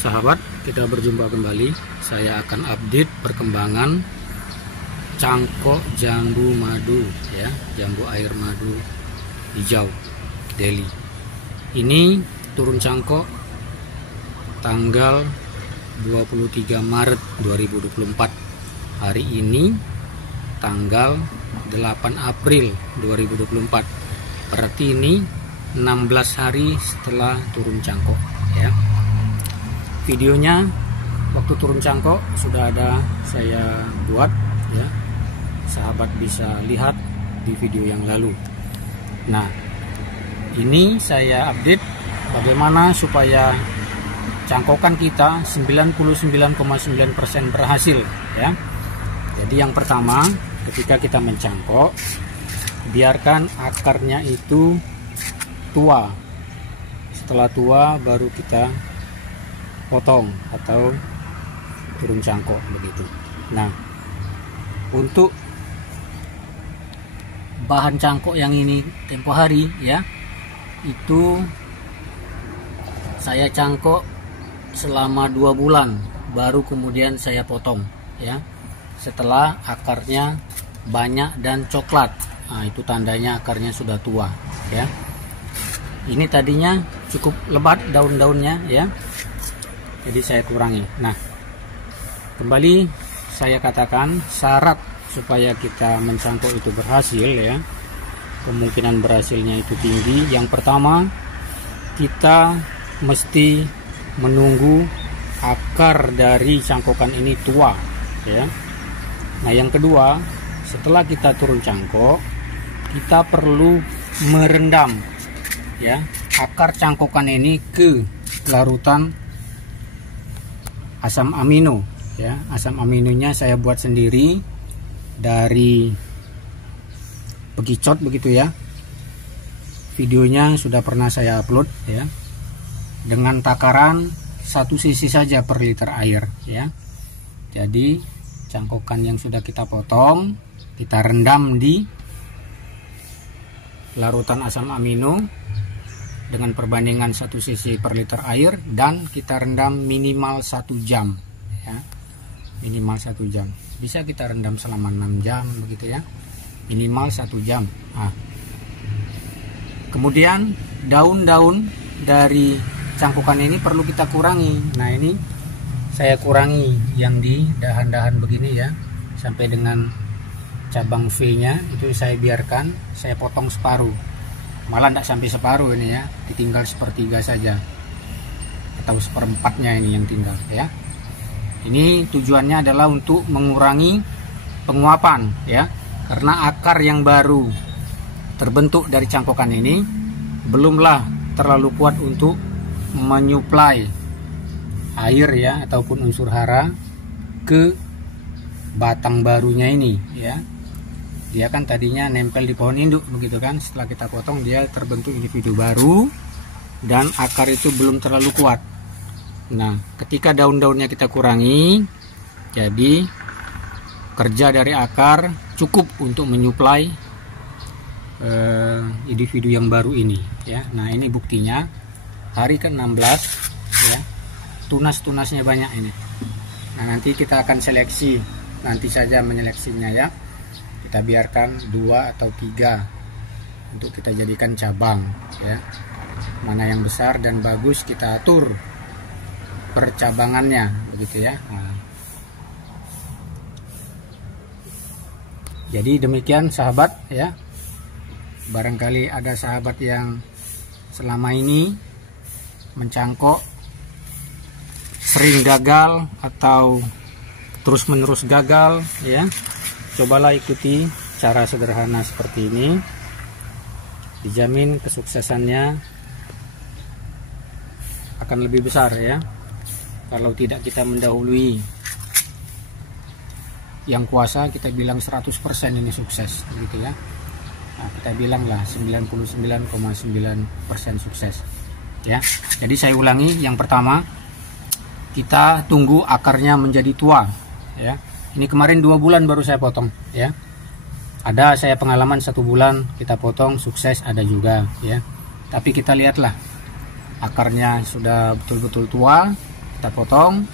Sahabat, kita berjumpa kembali. Saya akan update perkembangan cangkok jambu madu ya, jambu air madu hijau Delhi. Ini turun cangkok tanggal 23 Maret 2024. Hari ini tanggal 8 April 2024. Berarti ini 16 hari setelah turun cangkok ya. Videonya waktu turun cangkok sudah ada saya buat ya, sahabat bisa lihat di video yang lalu. Nah, ini saya update bagaimana supaya cangkokan kita 99,9% berhasil ya. Jadi yang pertama, ketika kita mencangkok, biarkan akarnya itu tua. Setelah tua baru kita potong atau turun cangkok begitu. Nah, untuk bahan cangkok yang ini tempo hari ya, itu saya cangkok selama 2 bulan baru kemudian saya potong ya, setelah akarnya banyak dan coklat. Nah, itu tandanya akarnya sudah tua ya. Ini tadinya cukup lebat daun-daunnya ya, jadi saya kurangi. Nah, kembali saya katakan syarat supaya kita mencangkok itu berhasil ya, kemungkinan berhasilnya itu tinggi. Yang pertama, kita mesti menunggu akar dari cangkokan ini tua ya. Nah, yang kedua, setelah kita turun cangkok, kita perlu merendam ya akar cangkokan ini ke larutan asam amino ya. Asam aminonya saya buat sendiri dari bekicot begitu ya. Videonya sudah pernah saya upload ya, dengan takaran 1 cc saja per liter air ya. Jadi cangkokan yang sudah kita potong kita rendam di larutan asam amino dengan perbandingan 1 cc per liter air, dan kita rendam minimal 1 jam ya. Minimal 1 jam. Bisa kita rendam selama 6 jam begitu ya. Minimal 1 jam. Nah, kemudian daun-daun dari cangkokan ini perlu kita kurangi. Nah, ini saya kurangi yang di dahan-dahan begini ya, sampai dengan cabang V-nya itu saya biarkan, saya potong separuh. Malah tidak sampai separuh ini ya, ditinggal sepertiga saja atau seperempatnya ini yang tinggal ya. Ini tujuannya adalah untuk mengurangi penguapan ya, karena akar yang baru terbentuk dari cangkokan ini belumlah terlalu kuat untuk menyuplai air ya ataupun unsur hara ke batang barunya ini ya. Dia kan tadinya nempel di pohon induk begitu kan, setelah kita potong dia terbentuk individu baru dan akar itu belum terlalu kuat. Nah, ketika daun-daunnya kita kurangi, jadi kerja dari akar cukup untuk menyuplai individu yang baru ini ya. Nah, ini buktinya hari ke-16 ya, tunas-tunasnya banyak ini. Nah, nanti kita akan seleksi, nanti saja menyeleksinya ya. Kita biarkan 2 atau 3 untuk kita jadikan cabang ya. Mana yang besar dan bagus kita atur percabangannya begitu ya. Nah, jadi demikian sahabat ya. Barangkali ada sahabat yang selama ini mencangkok sering gagal atau terus-menerus gagal ya. Cobalah ikuti cara sederhana seperti ini, dijamin kesuksesannya akan lebih besar ya. Kalau tidak kita mendahului yang kuasa, kita bilang 100% ini sukses begitu ya. Nah, kita bilanglah 99,9% sukses ya. Jadi saya ulangi, yang pertama kita tunggu akarnya menjadi tua ya. Ini kemarin 2 bulan baru saya potong ya. Ada saya pengalaman 1 bulan kita potong sukses, ada juga ya. Tapi kita lihatlah akarnya sudah betul-betul tua kita potong.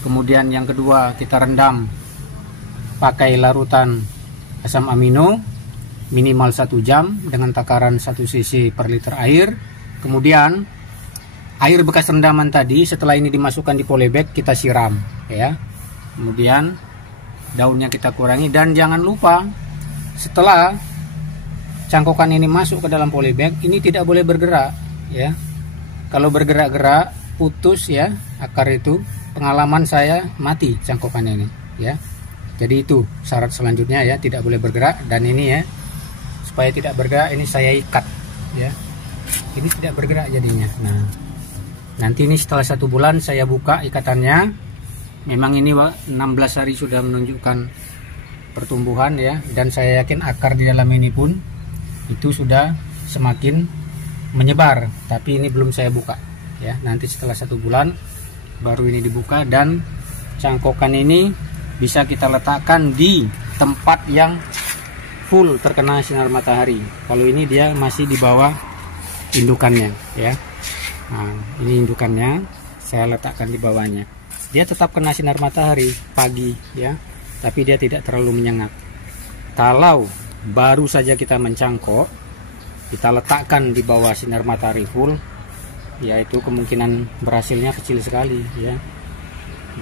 Kemudian yang kedua, kita rendam pakai larutan asam amino minimal 1 jam dengan takaran 1 cc per liter air. Kemudian air bekas rendaman tadi setelah ini dimasukkan di polybag kita siram ya. Kemudian daunnya kita kurangi, dan jangan lupa setelah cangkokan ini masuk ke dalam polybag ini tidak boleh bergerak ya. Kalau bergerak-gerak putus ya akar itu, pengalaman saya mati cangkokan ini ya. Jadi itu syarat selanjutnya ya, tidak boleh bergerak. Dan ini ya, supaya tidak bergerak ini saya ikat ya. Ini tidak bergerak jadinya. Nah, nanti ini setelah 1 bulan saya buka ikatannya. Memang ini 16 hari sudah menunjukkan pertumbuhan ya, dan saya yakin akar di dalam ini pun itu sudah semakin menyebar, tapi ini belum saya buka ya. Nanti setelah 1 bulan baru ini dibuka, dan cangkokan ini bisa kita letakkan di tempat yang full terkena sinar matahari. Kalau ini dia masih di bawah indukannya ya. Nah, ini indukannya saya letakkan di bawahnya. Dia tetap kena sinar matahari pagi ya, tapi dia tidak terlalu menyengat. Kalau baru saja kita mencangkok, kita letakkan di bawah sinar matahari full, yaitu kemungkinan berhasilnya kecil sekali ya.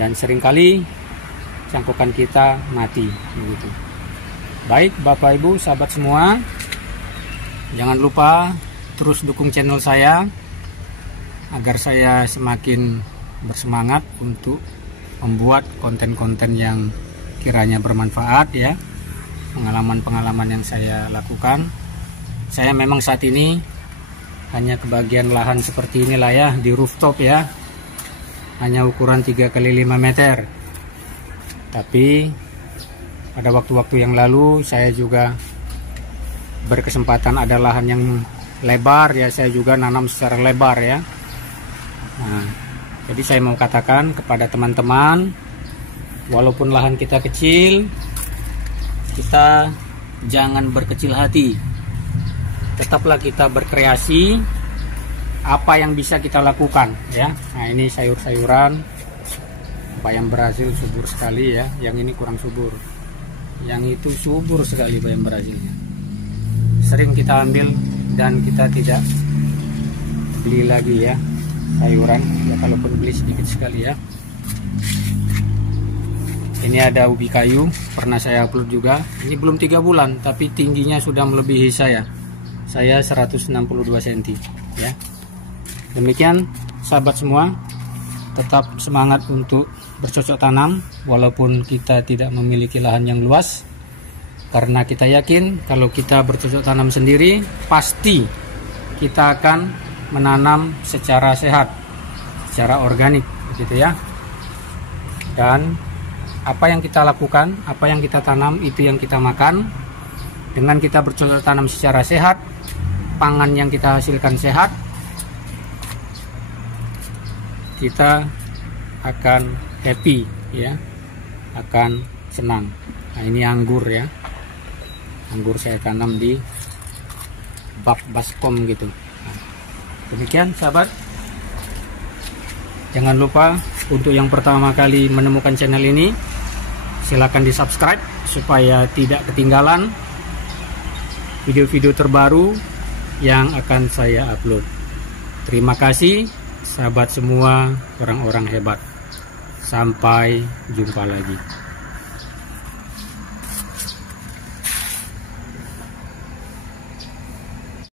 Dan seringkali cangkokan kita mati begitu. Baik Bapak Ibu sahabat semua, jangan lupa terus dukung channel saya agar saya semakin bersemangat untuk membuat konten-konten yang kiranya bermanfaat ya. Pengalaman-pengalaman yang saya lakukan. Saya memang saat ini hanya kebagian lahan seperti inilah ya, di rooftop ya, hanya ukuran 3 x 5 meter. Tapi pada waktu-waktu yang lalu saya juga berkesempatan ada lahan yang lebar ya, saya juga nanam secara lebar ya. Nah, jadi saya mau katakan kepada teman-teman, walaupun lahan kita kecil, kita jangan berkecil hati. Tetaplah kita berkreasi apa yang bisa kita lakukan ya. Nah, ini sayur-sayuran bayam Brazil subur sekali ya. Yang ini kurang subur, yang itu subur sekali bayam Brazilnya. Sering kita ambil dan kita tidak beli lagi ya sayuran ya, kalaupun beli sedikit sekali ya. Ini ada ubi kayu, pernah saya upload juga. Ini belum 3 bulan tapi tingginya sudah melebihi saya 162 cm ya. Demikian sahabat semua, tetap semangat untuk bercocok tanam walaupun kita tidak memiliki lahan yang luas, karena kita yakin kalau kita bercocok tanam sendiri pasti kita akan menanam secara sehat, secara organik begitu ya. Dan apa yang kita lakukan, apa yang kita tanam itu yang kita makan. Dengan kita bercocok tanam secara sehat, pangan yang kita hasilkan sehat, kita akan happy ya, akan senang. Nah, ini anggur ya, anggur saya tanam di bak baskom gitu. Nah, demikian sahabat, jangan lupa untuk yang pertama kali menemukan channel ini, silakan di subscribe supaya tidak ketinggalan video-video terbaru yang akan saya upload. Terima kasih sahabat semua, orang-orang hebat. Sampai jumpa lagi.